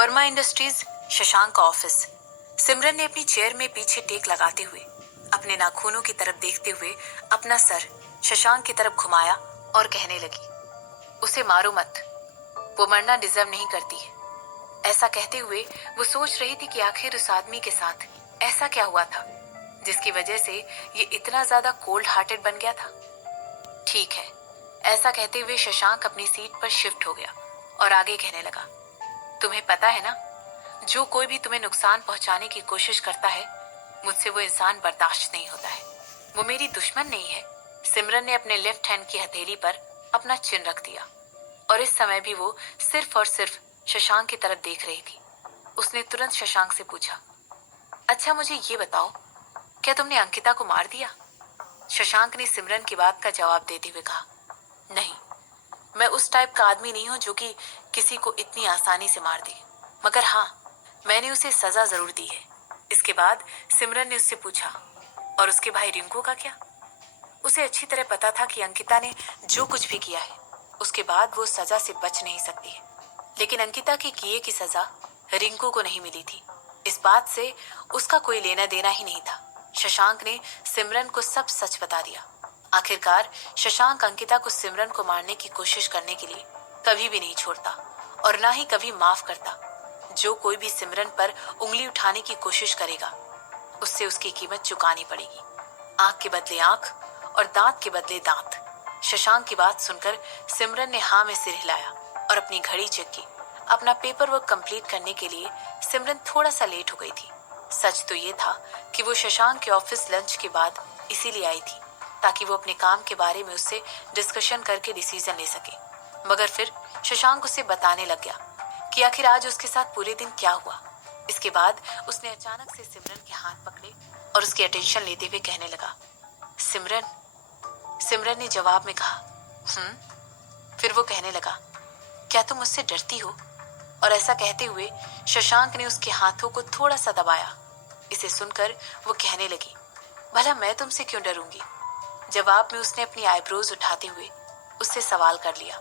Verma industries, Shashank का office. सिमरन ने अपनी चेयर में पीछे टेक लगाते हुए अपने नाखूनों की तरफ देखते हुए अपना सर शशांक की तरफ घुमाया और कहने लगी, उसे मारो मत, वो मरना डिजर्व नहीं करती है। ऐसा कहते हुए वो सोच रही थी कि आखिर उस आदमी के साथ ऐसा क्या हुआ था जिसकी वजह से ये इतना ज्यादा कोल्ड हार्टेड बन गया था। ठीक है, ऐसा कहते हुए शशांक अपनी सीट पर शिफ्ट हो गया और आगे कहने लगा, तुम्हें पता है ना, जो कोई भी तुम्हें नुकसान पहुंचाने की कोशिश करता है, मुझसे वो इंसान बर्दाश्त नहीं होता है। वो मेरी दुश्मन नहीं है। सिमरन ने अपने लेफ्ट हैंड की हथेली पर अपना चिन रख दिया और इस समय भी वो सिर्फ और सिर्फ शशांक की तरफ देख रही थी। उसने तुरंत शशांक से पूछा, अच्छा मुझे ये बताओ, क्या तुमने अंकिता को मार दिया? शशांक ने सिमरन की बात का जवाब देते हुए कहा, नहीं, मैं उस टाइप का आदमी नहीं हूं जो कि किसी को इतनी आसानी से मार दे, मगर हाँ, मैंने उसे सजा जरूर दी है। इसके बाद सिमरन ने उससे पूछा, और उसके भाई रिंकू का क्या? उसे अच्छी तरह पता था कि अंकिता ने जो कुछ भी किया है उसके बाद वो सजा से बच नहीं सकती है, लेकिन अंकिता के किए की सजा रिंकू को नहीं मिली थी। इस बात से उसका कोई लेना देना ही नहीं था। शशांक ने सिमरन को सब सच बता दिया। आखिरकार शशांक अंकिता को सिमरन को मारने की कोशिश करने के लिए कभी भी नहीं छोड़ता और ना ही कभी माफ करता। जो कोई भी सिमरन पर उंगली उठाने की कोशिश करेगा, उससे उसकी कीमत चुकानी पड़ेगी। आंख के बदले आंख और दांत के बदले दांत। शशांक की बात सुनकर सिमरन ने हाँ में सिर हिलाया और अपनी घड़ी चेक की। अपना पेपर वर्क कंप्लीट करने के लिए सिमरन थोड़ा सा लेट हो गई थी। सच तो ये था कि वो शशांक के ऑफिस लंच के बाद इसीलिए आई थी ताकि वो अपने काम के बारे में उससे डिस्कशन करके डिसीजन ले सके। मगर फिर शशांक उसे बताने लग गया कि आखिर आज उसके साथ पूरे दिन क्या हुआ। इसके बाद उसने अचानक से सिमरन के हाथ पकड़े और उसकी अटेंशन लेते हुए कहने लगा, सिमरन। सिमरन ने जवाब में कहा, फिर वो कहने लगा, क्या तुम मुझसे डरती हो? और ऐसा कहते हुए शशांक ने उसके हाथों को थोड़ा सा दबाया। इसे सुनकर वो कहने लगी, भला मैं तुमसे क्यों डरूंगी? जवाब में उसने अपनी आईब्रोज उठाते हुए उससे सवाल कर लिया।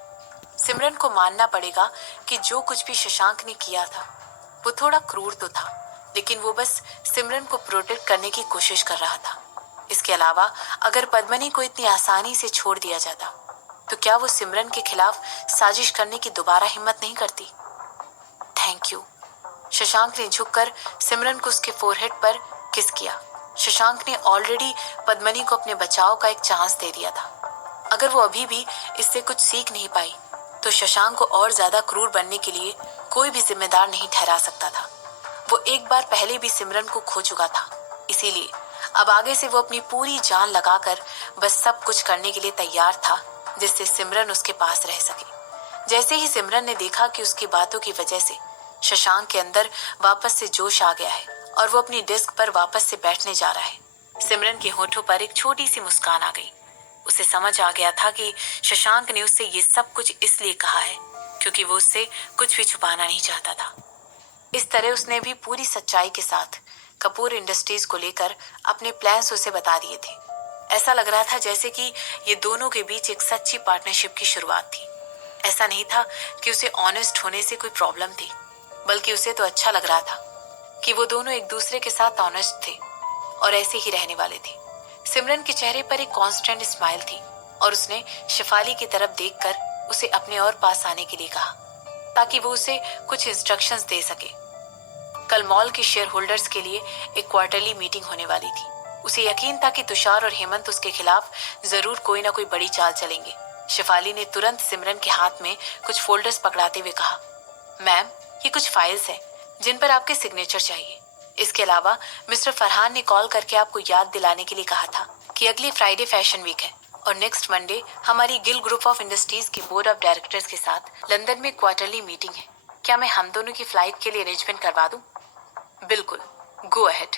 सिमरन को मानना पड़ेगा कि जो कुछ भी शशांक ने किया था वो थोड़ा क्रूर तो था, लेकिन वो बस सिमरन को प्रोटेक्ट करने की कोशिश कर रहा था। इसके अलावा अगर पद्मनी को इतनी आसानी से छोड़ दिया जाता तो क्या वो सिमरन के खिलाफ साजिश करने की दोबारा हिम्मत नहीं करती? Thank you. शशांक ने झुककर सिमरन को उसके फोरहेड पर किस किया। शशांक ने ऑलरेडी पद्मनी को अपने बचाव का एक चांस दे दिया था। अगर वो अभी भी इससे कुछ सीख नहीं पाई तो शशांक को और ज्यादा क्रूर बनने के लिए कोई भी जिम्मेदार नहीं ठहरा सकता था। वो एक बार पहले भी सिमरन को खो चुका था, इसीलिए अब आगे से वो अपनी पूरी जान लगाकर बस सब कुछ करने के लिए तैयार था जिससे सिमरन उसके पास रह सके। जैसे ही सिमरन ने देखा कि उसकी बातों की वजह से शशांक के अंदर वापस से जोश आ गया है और वो अपनी डेस्क पर वापस से बैठने जा रहा है, सिमरन के होठों पर एक छोटी सी मुस्कान आ गई। उसे समझ आ गया था कि शशांक ने उससे ये सब कुछ इसलिए कहा है क्योंकि वो उससे कुछ भी छुपाना नहीं चाहता था। इस तरह उसने भी पूरी सच्चाई के साथ कपूर इंडस्ट्रीज को लेकर अपने प्लान्स उसे बता दिए थे। ऐसा लग रहा था जैसे कि ये दोनों के बीच एक सच्ची पार्टनरशिप की शुरुआत थी। ऐसा नहीं था कि उसे ऑनेस्ट होने से कोई प्रॉब्लम थी, बल्कि उसे तो अच्छा लग रहा था कि वो दोनों एक दूसरे के साथ ऑनेस्ट थे और ऐसे ही रहने वाले थे। सिमरन के चेहरे पर एक कांस्टेंट स्माइल थी और उसने शेफाली की तरफ देखकर उसे अपने और पास आने के लिए कहा ताकि वो उसे कुछ इंस्ट्रक्शंस दे सके। कल मॉल के शेयर होल्डर्स के लिए एक क्वार्टरली मीटिंग होने वाली थी। उसे यकीन था कि तुषार और हेमंत उसके खिलाफ जरूर कोई ना कोई बड़ी चाल चलेंगे। शेफाली ने तुरंत सिमरन के हाथ में कुछ फोल्डर्स पकड़ाते हुए कहा, मैम, ये कुछ फाइल्स हैं जिन पर आपके सिग्नेचर चाहिए। इसके अलावा मिस्टर फरहान ने कॉल करके आपको याद दिलाने के लिए कहा था कि अगले फ्राइडे फैशन वीक है और नेक्स्ट मंडे हमारी गिल ग्रुप ऑफ इंडस्ट्रीज के बोर्ड ऑफ डायरेक्टर्स के साथ लंदन में क्वार्टरली मीटिंग है। क्या मैं हम दोनों की फ्लाइट के लिए अरेंजमेंट करवा दूं? बिल्कुल, गो अहेड।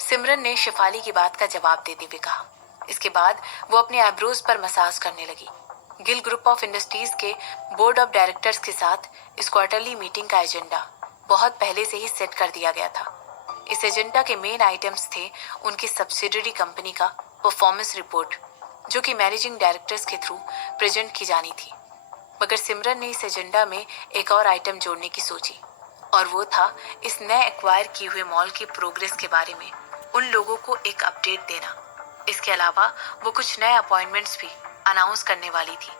सिमरन ने शेफाली की बात का जवाब देते हुए कहा। इसके बाद वो अपने आईब्रोज पर मसाज करने लगी। गिल ग्रुप ऑफ इंडस्ट्रीज के बोर्ड ऑफ डायरेक्टर्स के साथ इस क्वार्टरली मीटिंग का एजेंडा बहुत पहले से ही सेट कर दिया गया था। इस एजेंडा के मेन आइटम्स थे उनकी सब्सिडियरी कंपनी का परफॉर्मेंस रिपोर्ट, जो कि मैनेजिंग डायरेक्टर्स के थ्रू प्रेजेंट की जानी थी। मगर सिमरन ने इस एजेंडा में एक और आइटम जोड़ने की सोची। और वो था इस नए एक्वायर किए हुए मॉल की प्रोग्रेस के बारे में उन लोगों को एक अपडेट देना। इसके अलावा वो कुछ नए अपॉइंटमेंट्स भी अनाउंस करने वाली थी।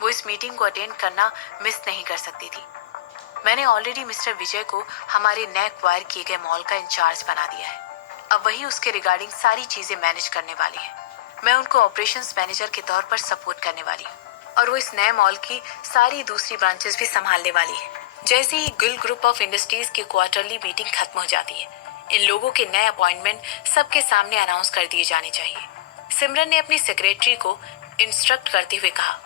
वो इस मीटिंग को अटेंड करना मिस नहीं कर सकती थी। मैंने ऑलरेडी मिस्टर विजय को हमारे नए एक्वायर किए गए मॉल का इंचार्ज बना दिया है। अब वही उसके रिगार्डिंग सारी चीजें मैनेज करने वाली है। मैं उनको ऑपरेशंस मैनेजर के तौर पर सपोर्ट करने वाली हूँ और वो इस नए मॉल की सारी दूसरी ब्रांचेस भी संभालने वाली है। जैसे ही गिल ग्रुप ऑफ इंडस्ट्रीज की क्वार्टरली मीटिंग खत्म हो जाती है, इन लोगों के नए अपॉइंटमेंट सबके सामने अनाउंस कर दिए जाने चाहिए। सिमरन ने अपनी सेक्रेटरी को इंस्ट्रक्ट करते हुए कहा।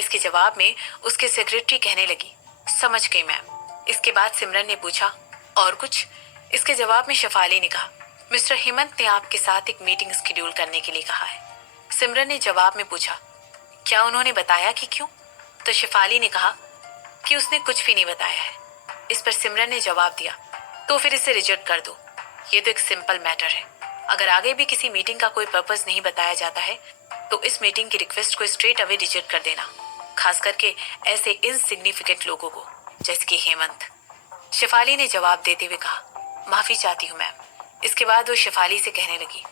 इसके जवाब में उसके सेक्रेटरी कहने लगी, समझ गई मैम। इसके बाद सिमरन ने पूछा, और कुछ? इसके जवाब में शेफाली ने कहा, मिस्टर हेमंत ने आपके साथ एक मीटिंग शेड्यूल करने के लिए कहा है। सिमरन ने जवाब में पूछा, क्या उन्होंने बताया कि क्यों? तो शेफाली ने कहा कि उसने कुछ भी नहीं बताया है। इस पर सिमरन ने जवाब दिया, तो फिर इसे रिजेक्ट कर दो। ये तो एक सिंपल मैटर है। अगर आगे भी किसी मीटिंग का कोई पर्पस नहीं बताया जाता है तो इस मीटिंग की रिक्वेस्ट को स्ट्रेट अवे रिजेक्ट कर देना, खास करके ऐसे इनसिग्निफिकेंट लोगों को जैसे कि हेमंत। शेफाली ने जवाब देते हुए कहा, माफी चाहती हूँ मैम। इसके बाद वो शेफाली से कहने लगी,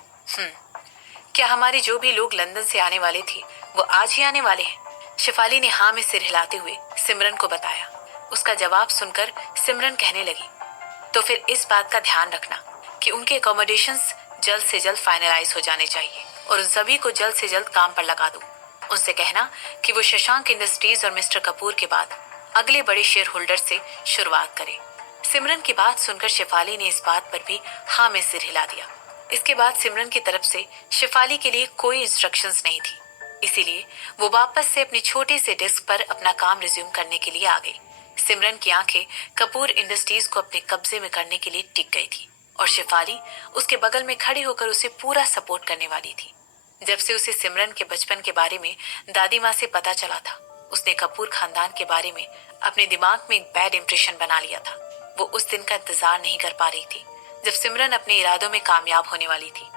क्या हमारे जो भी लोग लंदन से आने वाले थे वो आज ही आने वाले हैं? शेफाली ने हाँ में सिर हिलाते हुए सिमरन को बताया। उसका जवाब सुनकर सिमरन कहने लगी, तो फिर इस बात का ध्यान रखना कि उनके अकोमोडेशंस जल्द से जल्द फाइनलाइज हो जाने चाहिए और उन सभी को जल्द से जल्द काम पर लगा दो। उनसे कहना कि वो शशांक इंडस्ट्रीज और मिस्टर कपूर के बाद अगले बड़े शेयर होल्डर से शुरुआत करें। सिमरन की बात सुनकर शेफाली ने इस बात पर भी हाँ में सिर हिला दिया। इसके बाद सिमरन की तरफ से शेफाली के लिए कोई इंस्ट्रक्शंस नहीं थी, इसीलिए वो वापस से अपने छोटे से डेस्क पर अपना काम रिज्यूम करने के लिए आ गई। सिमरन की आंखें कपूर इंडस्ट्रीज को अपने कब्जे में करने के लिए टिक गई थी और शेफाली उसके बगल में खड़ी होकर उसे पूरा सपोर्ट करने वाली थी। जब से उसे सिमरन के बचपन के बारे में दादी माँ से पता चला था, उसने कपूर खानदान के बारे में अपने दिमाग में एक बैड इंप्रेशन बना लिया था। वो उस दिन का इंतजार नहीं कर पा रही थी जब सिमरन अपने इरादों में कामयाब होने वाली थी।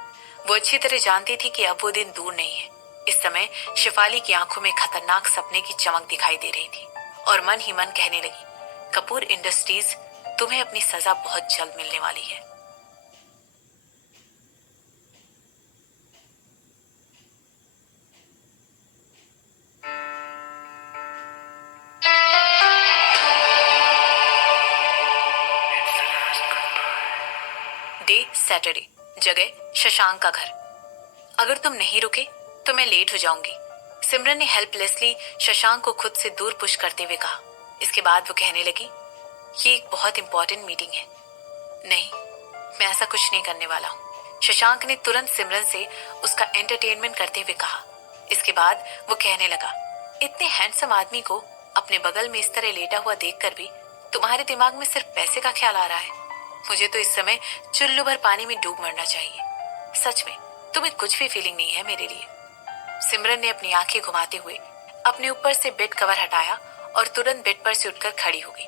वो अच्छी तरह जानती थी कि अब वो दिन दूर नहीं है। इस समय शेफाली की आंखों में खतरनाक सपने की चमक दिखाई दे रही थी और मन ही मन कहने लगी, कपूर इंडस्ट्रीज, तुम्हें अपनी सजा बहुत जल्द मिलने वाली है। डे सैटरडे, जगह शशांक का घर। अगर तुम नहीं रुके तो मैं लेट हो जाऊंगी, सिमरन ने हेल्पलेसली शशांक को खुद से दूर पुश करते हुए कहा। इसके बाद वो कहने लगी, ये एक बहुत इंपॉर्टेंट मीटिंग है। नहीं, मैं ऐसा कुछ नहीं करने वाला हूँ, शशांक ने तुरंत सिमरन से उसका एंटरटेनमेंट करते हुए कहा। इसके बाद वो कहने लगा, इतने हैंडसम आदमी को अपने बगल में इस तरह लेटा हुआ देखकर भी तुम्हारे दिमाग में सिर्फ पैसे का ख्याल आ रहा है। मुझे तो इस समय चुल्लू भर पानी में डूब मरना चाहिए। सच में तुम्हें कुछ भी फीलिंग नहीं है मेरे लिए। सिमरन ने अपनी आंखें घुमाते हुए अपने ऊपर से बेड कवर हटाया और तुरंत बेड पर से उठकर खड़ी हो गई।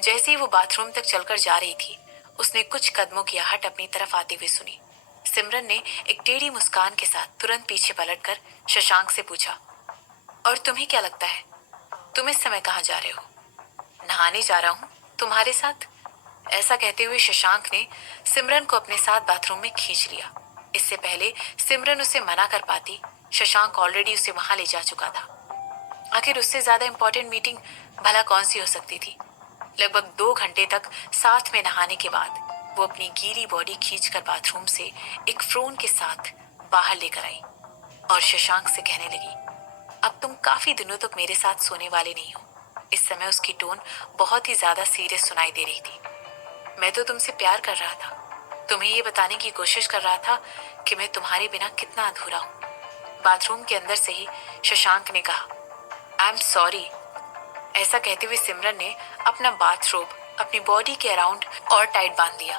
जैसे ही वो बाथरूम तक चलकर जा रही थी, उसने कुछ कदमों की आहट अपनी तरफ आते हुए सुनी। सिमरन ने एक टेढ़ी मुस्कान के साथ तुरंत पीछे पलटकर शशांक से पूछा, और तुम्हें क्या लगता है, तुम इस समय कहाँ जा रहे हो? नहाने जा रहा हूँ, तुम्हारे साथ। ऐसा कहते हुए शशांक ने सिमरन को अपने साथ बाथरूम में खींच लिया। इससे पहले सिमरन उसे मना कर पाती, शशांक ऑलरेडी उसे वहां ले जा चुका था। आखिर उससे ज्यादा इंपॉर्टेंट मीटिंग भला कौन सी हो सकती थी? लगभग 2 घंटे तक साथ में नहाने के बाद वो अपनी गीली बॉडी खींचकर बाथरूम से एक फ्रोन के साथ बाहर लेकर आई और शशांक से कहने लगी, अब तुम काफी दिनों तक मेरे साथ सोने वाले नहीं हो। इस समय उसकी टोन बहुत ही ज्यादा सीरियस सुनाई दे रही थी। मैं तो तुमसे प्यार कर रहा था, तुम्हें ये बताने की कोशिश कर रहा था कि मैं तुम्हारे बिना कितना अधूरा हूँ। बाथरूम के अंदर से ही शशांक ने कहा, आई एम सॉरी। ऐसा कहते हुए सिमरन ने अपना बाथरोब अपनी बॉडी के अराउंड और टाइट बांध दिया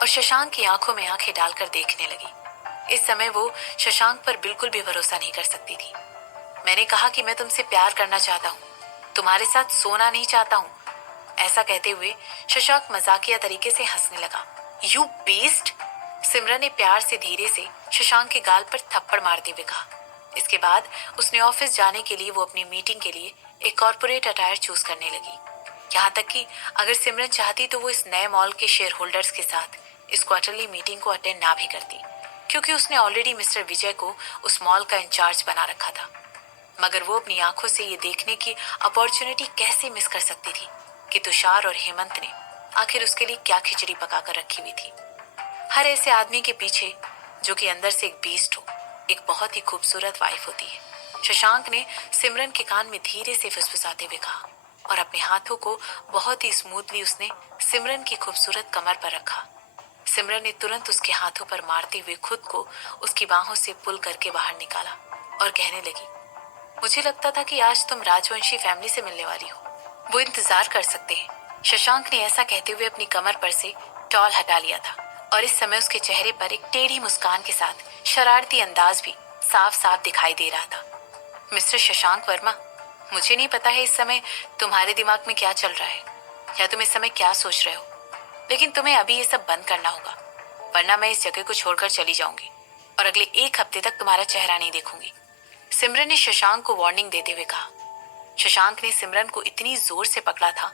और शशांक की आंखों में आंखें डालकर देखने लगी। इस समय वो शशांक पर बिल्कुल भी भरोसा नहीं कर सकती थी। मैंने कहा कि मैं तुमसे प्यार करना चाहता हूँ, तुम्हारे साथ सोना नहीं चाहता हूँ। ऐसा कहते हुए शशांक मजाकिया तरीके से हंसने लगा। You beast! सिमरन ने प्यार से धीरे से शशांक के गाल पर थप्पड़ मारते हुए कहा। इसके बाद उसने ऑफिस जाने के लिए वो अपनी मीटिंग के लिए एक कॉर्पोरेट अटायर चूज करने लगी। यहाँ तक कि अगर सिमरन चाहती तो वो इस नए मॉल के शेयर होल्डर्स के साथ इस क्वार्टरली मीटिंग को अटेंड ना भी करती, क्योंकि उसने ऑलरेडी मिस्टर विजय को उस मॉल का इंचार्ज बना रखा था। मगर वो अपनी आंखों से ये देखने की अपॉर्चुनिटी कैसे मिस कर सकती थी कि तुषार और हेमंत ने आखिर उसके लिए क्या खिचड़ी पकाकर रखी हुई थी। हर ऐसे आदमी के पीछे जो कि अंदर से एक बीस्ट हो, एक बहुत ही खूबसूरत वाइफ होती है। शशांक ने सिमरन के कान में धीरे से फुसफुसाते हुए कहा और अपने हाथों को बहुत ही स्मूथली उसने सिमरन की खूबसूरत कमर पर रखा। सिमरन ने तुरंत उसके हाथों पर मारते हुए खुद को उसकी बाहों से पुल करके बाहर निकाला और कहने लगी, मुझे लगता था कि आज तुम राजवंशी फैमिली से मिलने वाली हो। वो इंतजार कर सकते हैं। शशांक ने ऐसा कहते हुए अपनी कमर पर से टॉल हटा लिया था और इस समय उसके चेहरे पर एक टेढ़ी मुस्कान के साथ शरारती अंदाज भी साफ साफ दिखाई दे रहा था। मिस्टर शशांक वर्मा, मुझे नहीं पता है इस समय तुम्हारे दिमाग में क्या चल रहा है या तुम इस समय क्या सोच रहे हो, लेकिन तुम्हें अभी ये सब बंद करना होगा, वरना मैं इस जगह को छोड़कर चली जाऊंगी और अगले 1 हफ्ते तक तुम्हारा चेहरा नहीं देखूंगी। सिमरन ने शशांक को वार्निंग देते हुए कहा। शशांक ने सिमरन को इतनी जोर से पकड़ा था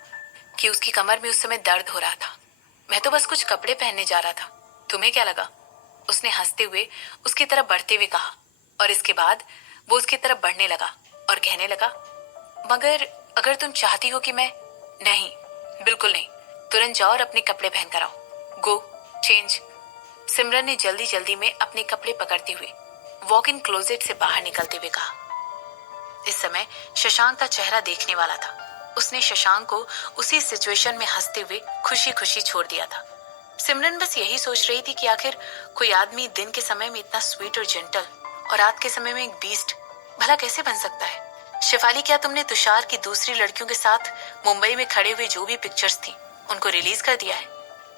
कि उसकी कमर में उस समय दर्द हो रहा था। मैं तो बस कुछ कपड़े पहनने जा रहा था, तुम्हें क्या लगा? उसने हंसते हुए उसकी तरफ बढ़ते हुए कहा और इसके बाद वो उसकी तरफ बढ़ने लगा और कहने लगा, मगर अगर तुम चाहती हो कि मैं... नहीं, बिल्कुल नहीं, तुरंत जाओ और अपने कपड़े पहन कर आओ। गो चेंज। सिमरन ने जल्दी जल्दी में अपने कपड़े पकड़ते हुए वॉक इन क्लोजेट से बाहर निकलते हुए कहा। इस समय शशांक का चेहरा देखने वाला था। उसने शशांक को उसी सिचुएशन में हंसते हुए खुशी खुशी छोड़ दिया था। सिमरन बस यही सोच रही थी कि आखिर कोई आदमी दिन के समय में इतना स्वीट और जेंटल और रात के समय में एक बीस्ट भला कैसे बन सकता है। शेफाली, क्या तुमने तुषार की दूसरी लड़कियों के साथ मुंबई में खड़े हुए जो भी पिक्चर्स थी उनको रिलीज कर दिया है?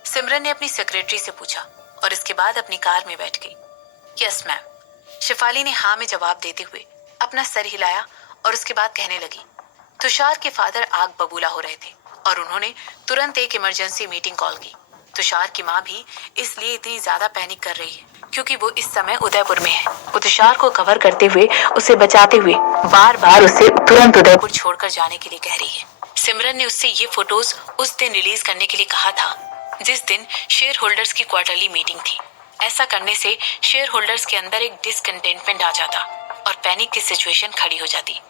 सिमरन ने अपनी सेक्रेटरी से पूछा और इसके बाद अपनी कार में बैठ गई। Yes ma'am. शेफाली ने हाँ में जवाब देते हुए अपना सर हिलाया और उसके बाद कहने लगी, तुषार के फादर आग बबूला हो रहे थे और उन्होंने तुरंत एक इमरजेंसी मीटिंग कॉल की। तुषार की माँ भी इसलिए इतनी ज्यादा पैनिक कर रही है क्योंकि वो इस समय उदयपुर में है। वो तुषार को कवर करते हुए, उसे बचाते हुए बार बार उसे तुरंत उदयपुर छोड़कर जाने के लिए कह रही है। सिमरन ने उससे ये फोटोज उस दिन रिलीज करने के लिए कहा था जिस दिन शेयर होल्डर्स की क्वार्टरली मीटिंग थी। ऐसा करने से शेयर होल्डर्स के अंदर एक डिसकंटेंटमेंट आ जाता और पैनिक की सिचुएशन खड़ी हो जाती।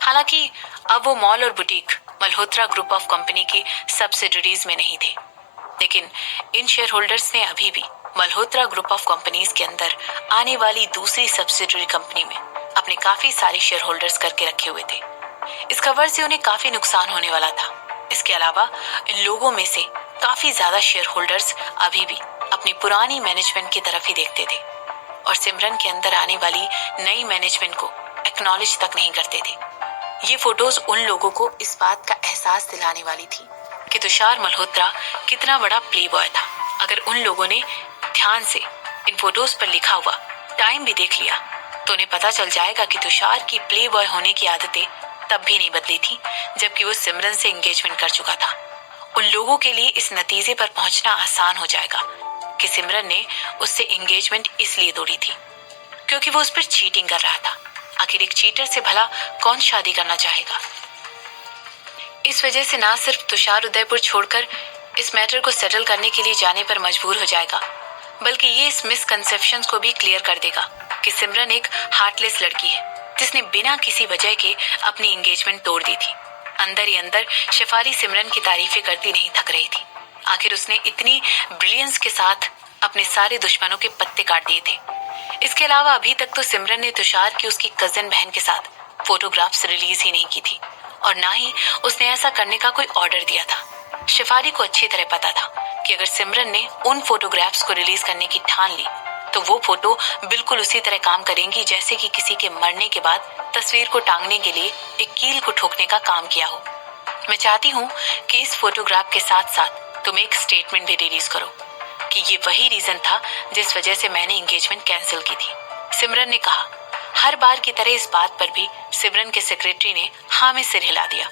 हालांकि अब वो मॉल और boutique Malhotra group of company की सब्सिडरीज में नहीं थे, लेकिन इन शेयर होल्डर्स ने अभी भी मल्होत्रा ग्रुप ऑफ कंपनीज के अंदर आने वाली दूसरी सब्सिडरी कंपनी में अपने काफी सारे शेयर होल्डर्स करके रखे हुए थे। इस खबर से उन्हें काफी नुकसान होने वाला था। इसके अलावा इन लोगों में से काफी ज्यादा शेयर होल्डर्स अभी भी अपनी पुरानी मैनेजमेंट की तरफ ही देखते थे और सिमरन के अंदर आने वाली नई मैनेजमेंट को एक्नॉलेज तक नहीं करते थे। ये फोटोज उन लोगों को इस बात का एहसास दिलाने वाली थी कि तुषार मल्होत्रा कितना बड़ा प्ले बॉय था। अगर उन लोगों ने ध्यान से इन फोटोज पर लिखा हुआ टाइम भी देख लिया तो उन्हें पता चल जाएगा कि तुषार की प्ले बॉय होने की आदतें तब भी नहीं बदली थी जबकि वो सिमरन से एंगेजमेंट कर चुका था। उन लोगों के लिए इस नतीजे पर पहुंचना आसान हो जाएगा कि सिमरन ने उससे एंगेजमेंट इसलिए तोड़ी थी क्योंकि वो उस पर चीटिंग कर रहा था। आखिर एक चीटर से भला कौन शादी करना चाहेगा। इस वजह से ना सिर्फ तुषार उदयपुर छोड़कर इस मैटर को सेटल करने के लिए जाने पर मजबूर हो जाएगा, बल्कि ये इस मिसकंसेप्शंस को भी क्लियर कर देगा कि सिमरन एक हार्टलेस लड़की है जिसने बिना किसी वजह के अपनी एंगेजमेंट तोड़ दी थी। अंदर ही अंदर शेफाली सिमरन की तारीफें करती नहीं थक रही थी। आखिर उसने इतनी ब्रिलियंस के साथ अपने सारे दुश्मनों के पत्ते काट दिए थे। इसके अलावा अभी तक तो सिमरन ने तुषार की उसकी कजिन बहन के साथ फोटोग्राफ्स रिलीज ही नहीं की थी और ना ही उसने ऐसा करने का कोई ऑर्डर दिया था। शेफाली को अच्छी तरह पता था कि अगर सिमरन ने उन फोटोग्राफ्स को रिलीज करने की ठान ली तो वो फोटो बिल्कुल उसी तरह काम करेंगी जैसे कि किसी के मरने के बाद तस्वीर को टांगने के लिए एक कील को ठोकने का काम किया हो। मैं चाहती हूँ कि इस फोटोग्राफ के साथ साथ तुम एक स्टेटमेंट भी रिलीज करो कि ये वही रीजन था जिस वजह से मैंने एंगेजमेंट कैंसिल की थी। सिमरन ने कहा। हर बार की तरह इस बात पर भी सिमरन के सेक्रेटरी ने हाँ में सिर हिला दिया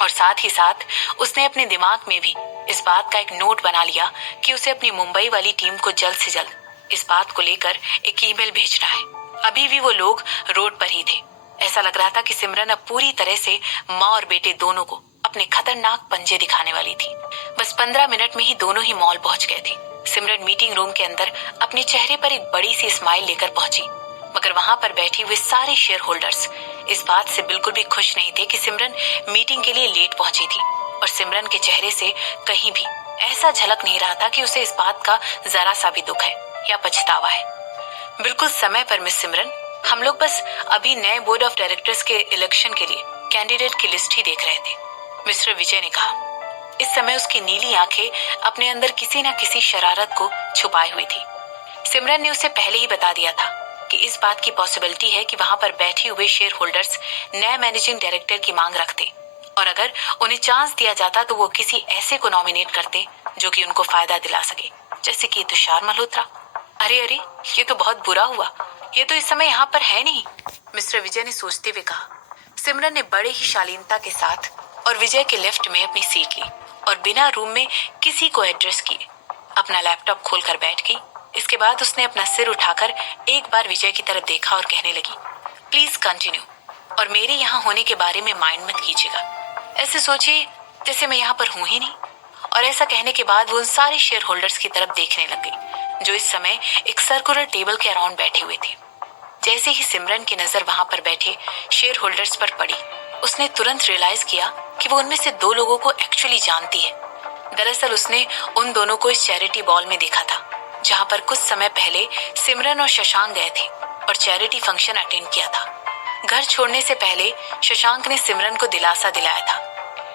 और साथ ही साथ उसने अपने दिमाग में भी इस बात का एक नोट बना लिया कि उसे अपनी मुंबई वाली टीम को जल्द से जल्द इस बात को लेकर एक ईमेल भेजना है। अभी भी वो लोग रोड पर ही थे। ऐसा लग रहा था कि सिमरन अब पूरी तरह से माँ और बेटे दोनों को अपने खतरनाक पंजे दिखाने वाली थी। बस 15 मिनट में ही दोनों ही मॉल पहुंच गए थे। सिमरन मीटिंग रूम के अंदर अपने चेहरे पर एक बड़ी सी स्माइल लेकर पहुंची, मगर वहां पर बैठे हुए सारे शेयर होल्डर्स इस बात से बिल्कुल भी खुश नहीं थे कि सिमरन मीटिंग के लिए लेट पहुंची थी। और सिमरन के चेहरे से कहीं भी ऐसा झलक नहीं रहा था कि उसे इस बात का जरा सा भी दुख है या पछतावा है। बिल्कुल समय पर मिस सिमरन, हम लोग बस अभी नए बोर्ड ऑफ डायरेक्टर्स के इलेक्शन के लिए कैंडिडेट की लिस्ट ही देख रहे थे, मिस्टर विजय ने कहा। इस समय उसकी नीली आंखें अपने अंदर किसी न किसी शरारत को छुपाए हुई थी। सिमरन ने उसे पहले ही बता दिया था कि इस बात की पॉसिबिलिटी है कि वहां पर बैठे हुए शेयर होल्डर्स नए मैनेजिंग डायरेक्टर की मांग रखते, और अगर उन्हें चांस दिया जाता तो वो किसी ऐसे को नॉमिनेट करते जो कि उनको फायदा दिला सके, जैसे कि तुषार मल्होत्रा। अरे अरे, ये तो बहुत बुरा हुआ, ये तो इस समय यहाँ पर है नहीं, मिस्टर विजय ने सोचते हुए कहा। सिमरन ने बड़े ही शालीनता के साथ और विजय के लेफ्ट में अपनी सीट ली और बिना रूम में किसी को एड्रेस किए अपना लैपटॉप खोलकर बैठ गई। इसके बाद उसने अपना सिर उठाकर एक बार विजय की तरफ देखा और कहने लगी, प्लीज कंटिन्यू, और मेरे यहाँ होने के बारे में माइंड मत कीजिएगा। ऐसे सोचिए जैसे मैं यहाँ पर हूं ही नहीं। और ऐसा कहने के बाद वो उन सारे शेयर होल्डर्स की तरफ देखने लग गई जो इस समय एक सर्कुलर टेबल के अराउंड बैठे हुए थे। जैसे ही सिमरन की नजर वहां पर बैठे शेयर होल्डर्स पर पड़ी, उसने तुरंत रियलाइज किया कि वो उनमें से 2 लोगों को एक्चुअली जानती है। दरअसल उसने उन दोनों को इस चैरिटी बॉल में देखा था जहां पर कुछ समय पहले सिमरन और शशांक गए थे और चैरिटी फंक्शन अटेंड किया था। घर छोड़ने से पहले शशांक ने सिमरन को दिलासा दिलाया था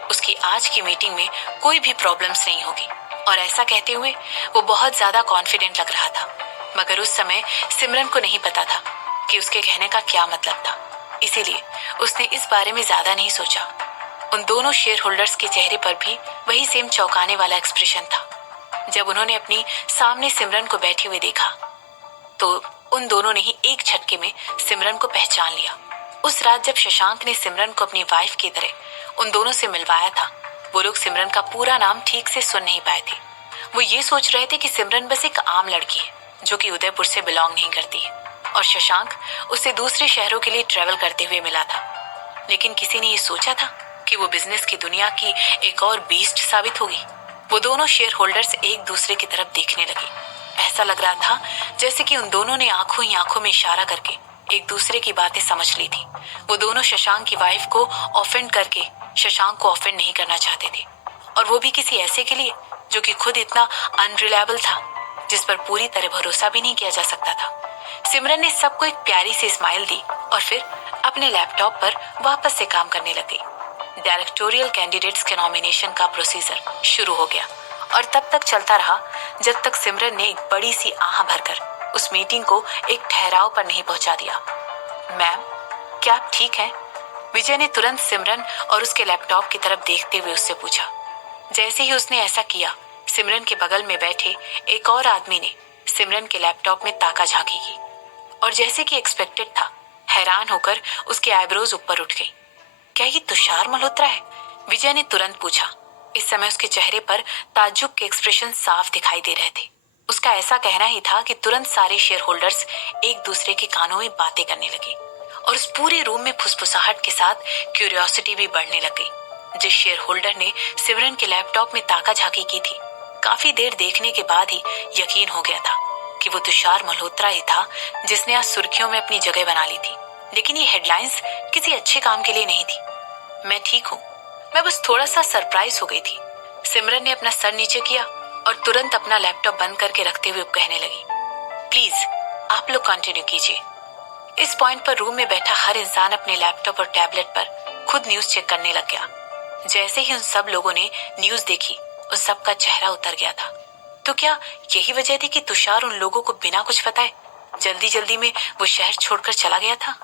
उसकी आज की मीटिंग में कोई भी प्रॉब्लम्स नहीं होगी, और ऐसा कहते हुए वो बहुत ज्यादा कॉन्फिडेंट लग रहा था। मगर उस समय सिमरन को नहीं पता था कि उसके कहने का क्या मतलब था, इसीलिए उसने इस बारे में ज्यादा नहीं सोचा। उन दोनों शेयर होल्डर्स के चेहरे पर भी वही सेम चौंकाने वाला एक्सप्रेशन था। जब उन्होंने अपनी सामने सिमरन को बैठे हुए देखा तो उन दोनों ने ही एक झटके में सिमरन को पहचान लिया। उस रात जब शशांक ने सिमरन को अपनी वाइफ की तरह उन दोनों से मिलवाया था, वो लोग सिमरन का पूरा नाम ठीक से सुन नहीं पाए थे। वो ये सोच रहे थे कि सिमरन बस एक आम लड़की है जो कि उदयपुर से बिलोंग नहीं करती है, और शशांक उससे दूसरे शहरों के लिए ट्रेवल करते हुए मिला था। लेकिन किसी ने ये सोचा था कि वो बिजनेस की दुनिया की एक और बीस्ट साबित होगी। वो दोनों शेयर होल्डर्स एक दूसरे की तरफ देखने लगे। ऐसा लग रहा था जैसे कि उन दोनों ने आंखों ही आंखों में इशारा करके एक दूसरे की बातें समझ ली थी। वो दोनों शशांक की वाइफ को ऑफेंड करके शशांक को ऑफेंड नहीं करना चाहते थे, और वो भी किसी ऐसे के लिए जो कि खुद इतना अनरिलायबल था, जिस पर पूरी तरह भरोसा भी नहीं किया जा सकता था। सिमरन ने सबको एक प्यारी सी स्माइल दी और फिर अपने लैपटॉप पर वापस से काम करने लगी। डायरेक्टोरियल कैंडिडेट्स के नॉमिनेशन का प्रोसीजर शुरू हो गया और तब तक चलता रहा जब तक सिमरन ने एक बड़ी सी आह भरकर उस मीटिंग को एक ठहराव पर नहीं पहुंचा दिया। मैम, क्या आप ठीक हैं? विजय ने तुरंत सिमरन और उसके लैपटॉप की तरफ देखते हुए उससे पूछा। जैसे ही उसने ऐसा किया, सिमरन के बगल में बैठे एक और आदमी ने सिमरन के लैपटॉप में ताका झांकी की, और जैसे कि एक्सपेक्टेड था, हैरान होकर उसके आईब्रोज ऊपर उठ गई। क्या ये तुषार मल्होत्रा है? विजय ने तुरंत पूछा। इस समय उसके चेहरे पर ताज्जुब के एक्सप्रेशन साफ दिखाई दे रहे थे। उसका ऐसा कहना ही था कि तुरंत सारे शेयर होल्डर्स एक दूसरे के कानों में बातें करने लगे और उस पूरे रूम में फुसफुसाहट के साथ क्यूरियोसिटी भी बढ़ने लग गई। जिस शेयर होल्डर ने सिमरन के लैपटॉप में ताका झांकी की थी, काफी देर देखने के बाद ही यकीन हो गया था कि वो तुषार मल्होत्रा ही था जिसने आज सुर्खियों में अपनी जगह बना ली थी। लेकिन ये हेडलाइंस किसी अच्छे काम के लिए नहीं थी। मैं ठीक हूँ, मैं बस थोड़ा सा सरप्राइज हो गई थी। सिमरन ने अपना सर नीचे किया और तुरंत अपना लैपटॉप बंद करके रखते हुए कहने लगी, प्लीज आप लोग कंटिन्यू कीजिए। इस पॉइंट पर रूम में बैठा हर इंसान अपने लैपटॉप और टैबलेट पर खुद न्यूज चेक करने लग गया। जैसे ही उन सब लोगों ने न्यूज देखी, उन सब का चेहरा उतर गया था। तो क्या यही वजह थी कि तुषार उन लोगों को बिना कुछ बताए जल्दी जल्दी में वो शहर छोड़कर चला गया था?